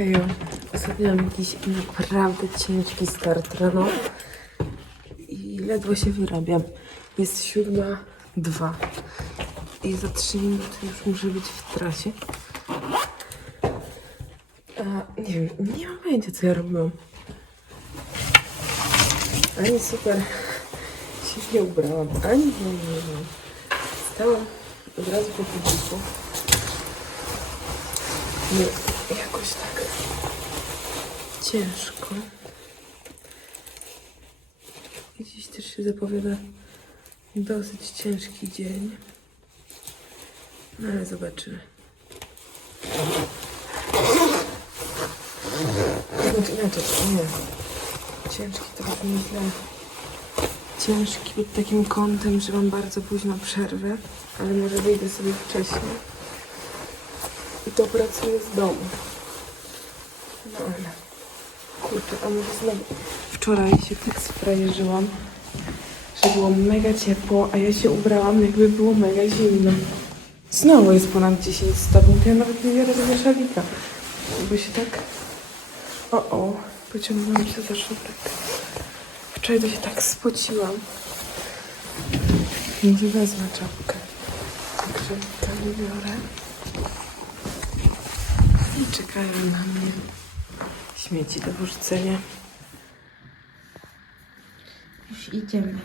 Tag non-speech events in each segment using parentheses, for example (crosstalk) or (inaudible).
Hejo, ostatnio jakiś naprawdę ciężki start rano i ledwo się wyrabiam. Jest siódma dwa i za trzy minuty już muszę być w trasie. A, nie wiem, nie mam pojęcia co ja robiłam. Ani super się nie ubrałam, ani nie, nie. Stałam od razu po publiku. Nie, jakoś tak ciężko. Dziś też się zapowiada dosyć ciężki dzień. No ale zobaczymy. Znaczy inaczej, nie. Ciężki to brzmi źle. Ciężki pod takim kątem, że mam bardzo późno przerwę, ale może wyjdę sobie wcześniej i to pracuję z domu. No ale kurczę, a może znowu wczoraj się tak sprayerzyłam, że było mega ciepło, a ja się ubrałam jakby było mega zimno. Znowu jest ponad 10 stopni, to ja nawet nie biorę tego szalika, bo się tak... O, o, pociągnąłem się za sznurek. Wczoraj to się tak spociłam. Może wezmę czapkę. Także to nie biorę. Czekają na mnie śmieci do wyrzucenia. Już idziemy.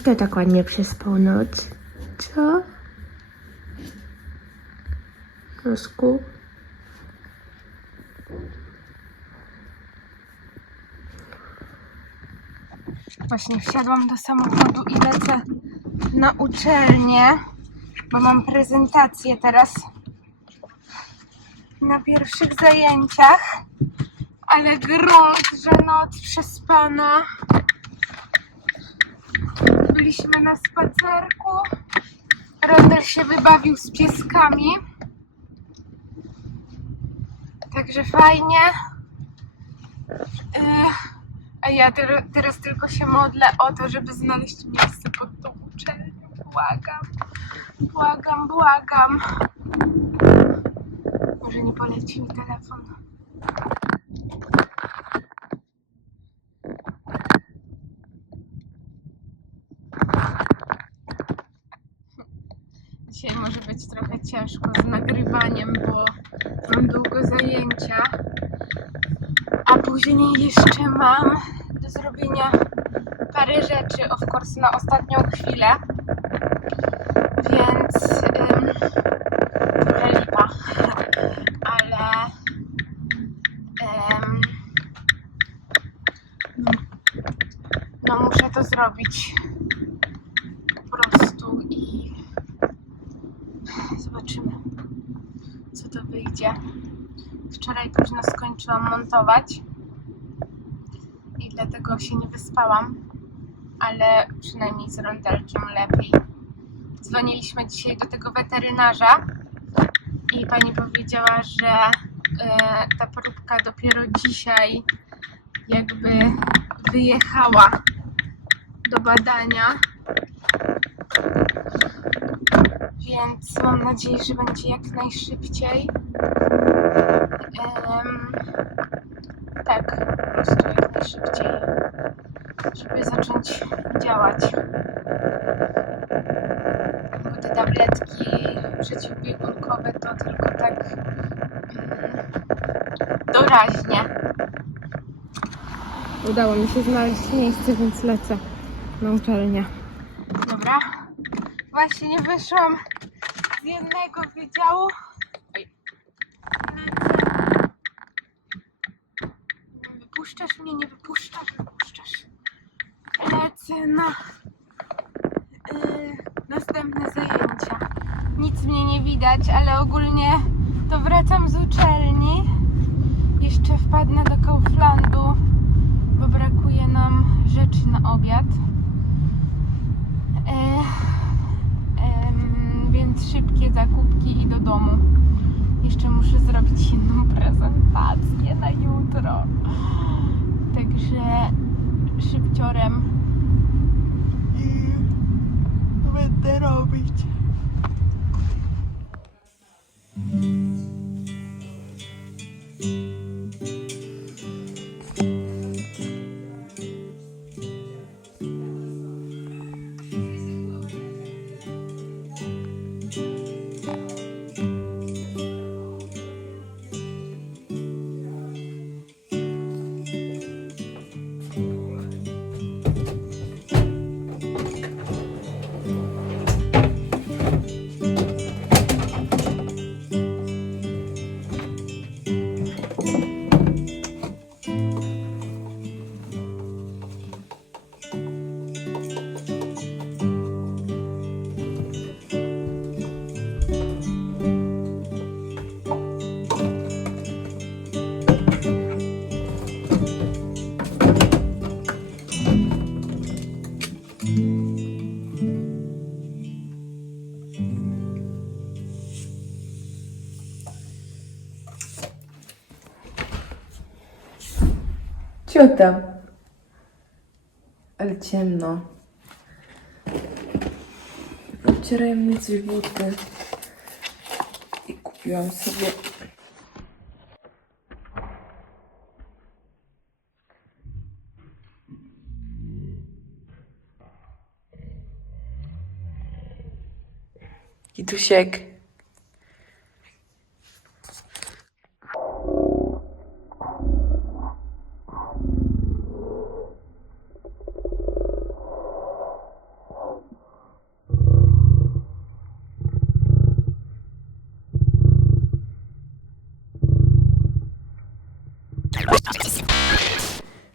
Kto tak ładnie przespał noc? Co? Nosku? Właśnie wsiadłam do samochodu i lecę na uczelnię, bo mam prezentację teraz na pierwszych zajęciach. Ale grunt, że noc przespana. Byliśmy na spacerku. Rondel się wybawił z pieskami. Także fajnie. A ja ter- teraz tylko się modlę o to, żeby znaleźć miejsce pod tą uczelnią. Błagam. Błagam, błagam. Może nie poleci mi telefon. Dzisiaj może być trochę ciężko z nagrywaniem, bo mam długo zajęcia, a później jeszcze mam do zrobienia parę rzeczy, of course, na ostatnią chwilę, więc ym, trochę lipa, ale ym, no muszę to zrobić po prostu i Zobaczymy, co to wyjdzie. Wczoraj późno montować i dlatego się nie wyspałam, ale przynajmniej z rondelkiem lepiej. Dzwoniliśmy dzisiaj do tego weterynarza i pani powiedziała, że e, ta próbka dopiero dzisiaj jakby wyjechała do badania więc mam nadzieję, że będzie jak najszybciej. Po prostu jak najszybciej, żeby zacząć działać. Bo te tabletki przeciwbiegunkowe to tylko tak mm, doraźnie. Udało mi się znaleźć miejsce, więc lecę na uczelnię. Dobra. Właśnie wyszłam z jednego wydziału. Oj. Lecę. Wypuszczasz mnie, nie wypuszczasz, wypuszczasz. Lecę na yy, następne zajęcia. Nic mnie nie widać, ale ogólnie to wracam z uczelni. Jeszcze wpadnę do Kauflandu, bo brakuje nam rzeczy na obiad. Ech. Em, więc szybkie zakupki i do domu. Jeszcze muszę zrobić jedną prezentację na jutro. Także szybciorem będę robić. Co tam? Ale ciemno. Obcierają mnie coś buty. I kupiłam sobie Kitusiek.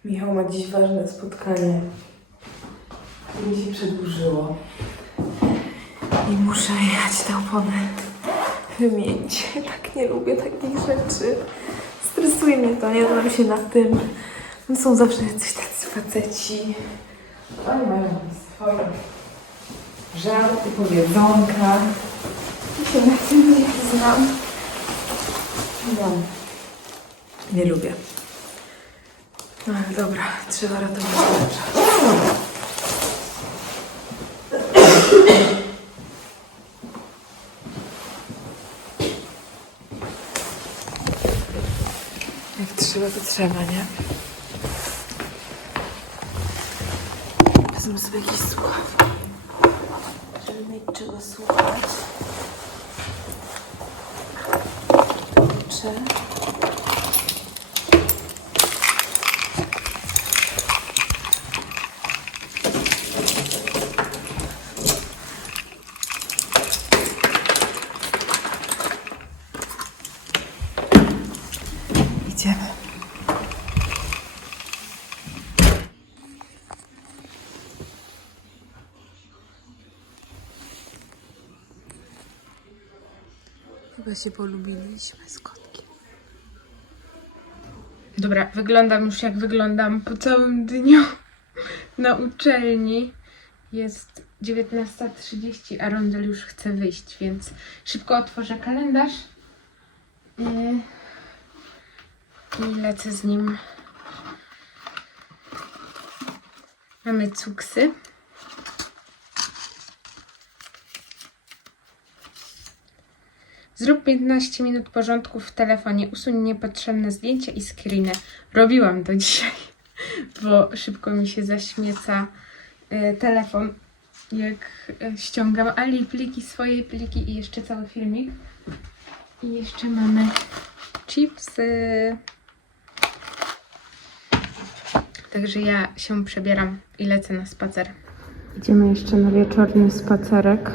Michał ma dziś ważne spotkanie. I mi się przedłużyło. I muszę jechać tę oponę wymienić. Tak nie lubię takich rzeczy. Stresuje mnie to, nie znam się na tym. No Są zawsze jacyś tacy faceci. Oni mają swoje żarty, powiedzonka. Ja się na tym nie znam. No. Nie lubię. No ale dobra, trzeba ratować. Jak trzeba, to trzeba, nie? Wezmę sobie jakieś słuchawki, żeby mieć czego słuchać. Czy... Idziemy. Chyba się polubiliśmy z kotkiem. Dobra, wyglądam już jak wyglądam po całym dniu na uczelni. Jest 19.30, a Rondel już chce wyjść, więc szybko otworzę kalendarz yy, i lecę z nim. Mamy cuksy. Zrób 15 minut porządku w telefonie. Usuń niepotrzebne zdjęcia i screeny. Robiłam to (laughs) dzisiaj, bo szybko mi się zaśmieca e, telefon, jak e, ściągam Ali pliki, swoje pliki i jeszcze cały filmik. I jeszcze mamy chipsy. Także ja się przebieram i lecę na spacer. Idziemy jeszcze na wieczorny spacerek.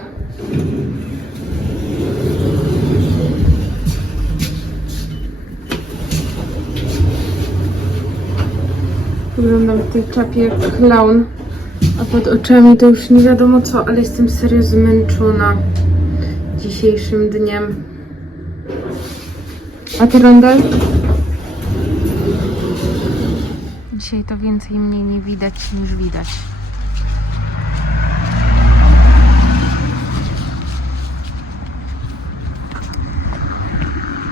Wyglądam w tej czapie jak clown, a pod oczami to już nie wiadomo co, ale jestem serio zmęczona dzisiejszym dniem. A ty, Rondel? Dzisiaj to więcej mnie nie widać niż widać.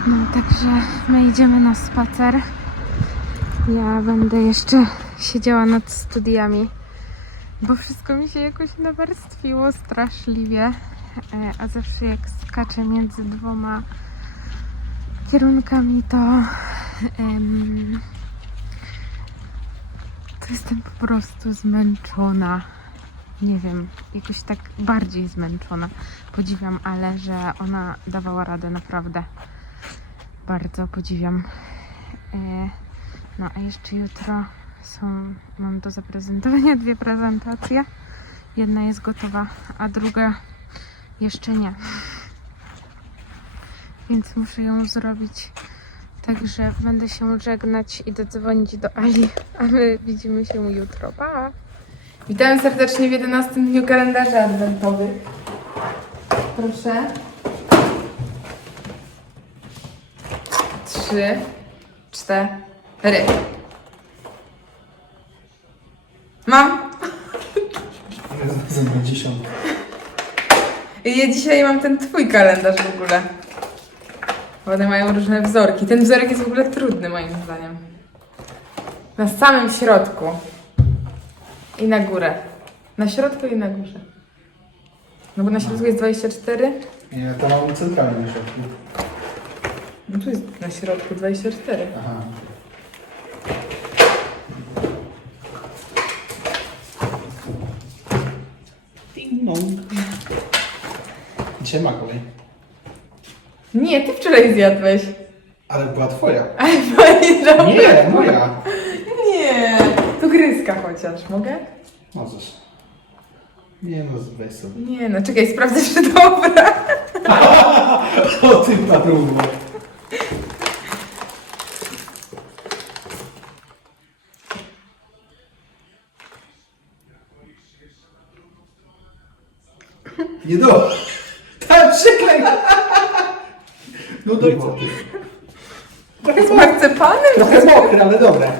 No, także my idziemy na spacer. Ja będę jeszcze siedziała nad studiami, bo wszystko mi się jakoś nawarstwiło straszliwie. E, A zawsze jak skaczę między dwoma kierunkami, to, em, to jestem po prostu zmęczona. Nie wiem, jakoś tak bardziej zmęczona. Podziwiam, ale że ona dawała radę naprawdę. Bardzo podziwiam. E, no a jeszcze jutro są, mam do zaprezentowania dwie prezentacje. Jedna jest gotowa, a druga jeszcze nie. Więc muszę ją zrobić. Także będę się żegnać i dodzwonić do Ali, a my widzimy się jutro. Pa! Witam serdecznie w 11 dniu kalendarza adwentowych. Proszę. Trzy, cztery. Mam. Za (laughs) dziesiątkę. Ja dzisiaj mam ten twój kalendarz w ogóle. Bo One mają różne wzorki. Ten wzorek jest w ogóle trudny moim zdaniem. Na samym środku. I na górę. Na środku i na górze. No bo na środku jest 24. Nie, to mamy centralnie na środku. No tu jest na środku 24. Aha. Dzisiaj ma kolej. Nie, ty wczoraj zjadłeś. Ale była twoja. (laughs) Ale powiedział. Nie, moja. Nie. To gryzka chociaż, mogę? Możesz. Nie no, weź sobie. Nie, no czekaj, sprawdzę, czy dobra. (laughs) O ty padło. Nie do. Przyklej. No do wody. Trochę, Z marcepanem? trochę mokre, ale dobre.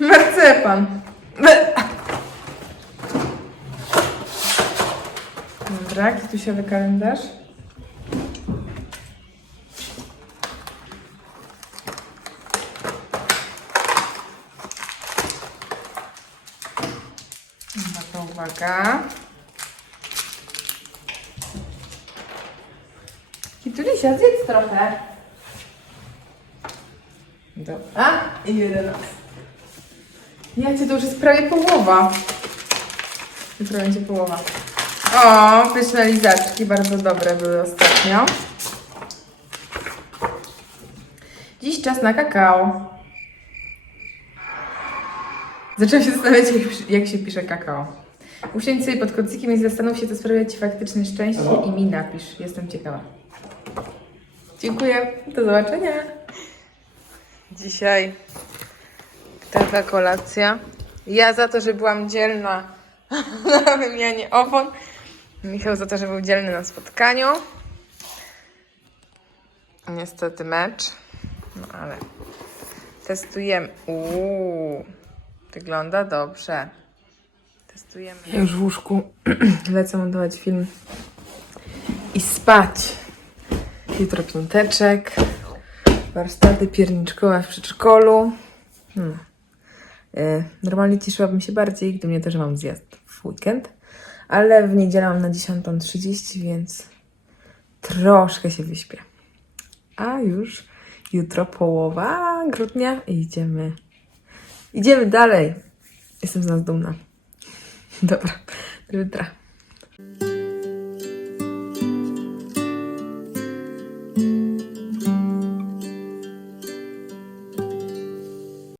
Marcepan. Dobra, kitusiowy kalendarz. Uwaga, uwaga. Kitulisia, zjedz trochę. Dobra, i jeden ja cię to już jest prawie połowa. Jutro będzie połowa. O, pyszne lizaczki, bardzo dobre były ostatnio. Dziś czas na kakao. Zaczęłam się zastanawiać, jak, jak się pisze kakao. Usiądź sobie pod kocykiem i zastanów się, co sprawia Ci faktyczne szczęście Halo? i mi napisz. Jestem ciekawa. Dziękuję. Do zobaczenia. Dzisiaj taka kolacja. Ja za to, że byłam dzielna (laughs) na wymianie opon. Michał za to, że był dzielny na spotkaniu. Niestety mecz. No ale testujemy. Uuu, wygląda dobrze. Testujemy. Ja już w łóżku (clears throat) lecę montować film i spać. Jutro piąteczek. Warsztaty pierniczkowe w przedszkolu. Hmm. E, Normalnie cieszyłabym się bardziej, gdyby nie to, że mam zjazd w weekend, ale w niedzielę mam na 10.30, więc troszkę się wyśpię. A już jutro połowa grudnia i idziemy. Idziemy dalej. Jestem z nas dumna. (laughs) Dobra, do jutra.